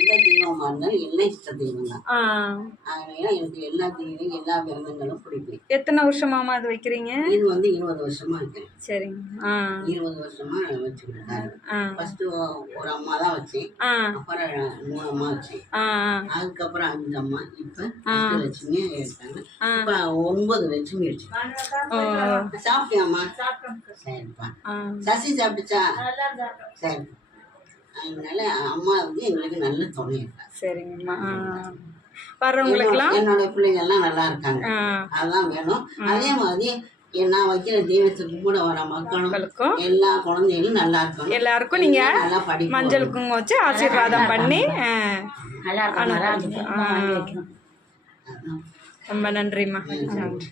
எந்த தெய்வமாக இருந்தாலும் எல்லாம் இஷ்ட தெய்வம் தான். அதனால எனக்கு எல்லா தெய்வம் எல்லா விரதங்களும் பிடிக்கும். எத்தனை வருஷமாமா அது வைக்கிறீங்க? இது வந்து 20 வருஷமா வைக்கிறேன். சரிங்க. 20 வருஷமா வச்சுக்கிட்டேன். ஃபர்ஸ்ட் ஒரு அம்மா தான் வச்சேன், அப்புறம் 3 அம்மா வச்சேன், அதுக்கப்புறம் 5 அம்மா, இப்போ லட்சுமி இருக்காங்க, இப்போ 9 லட்சுமி வச்சு. சாப்பிட்டியாம்மா? சரிப்பா. சசி சாப்பிட்டுச்சா? சரி. அதனால அம்மா வந்து எங்களுக்கு நல்ல துணை இருக்கா. சரிங்கம்மா. வர்றவங்களுக்குலாம் என்னோட பிள்ளைங்க எல்லாம் நல்லா இருக்காங்க. அதுதான் வேணும். அதே மாதிரி நான் வைக்கிற தெய்வத்துக்கு கூட வர மக்களுக்கும் எல்லா குழந்தைகளும் நல்லா இருக்கணும். எல்லாருக்கும் நீங்க மஞ்சள் குங்குமம் வச்சு ஆசீர்வாதம் பண்ணி ரொம்ப நன்றிம்மா. நன்றி.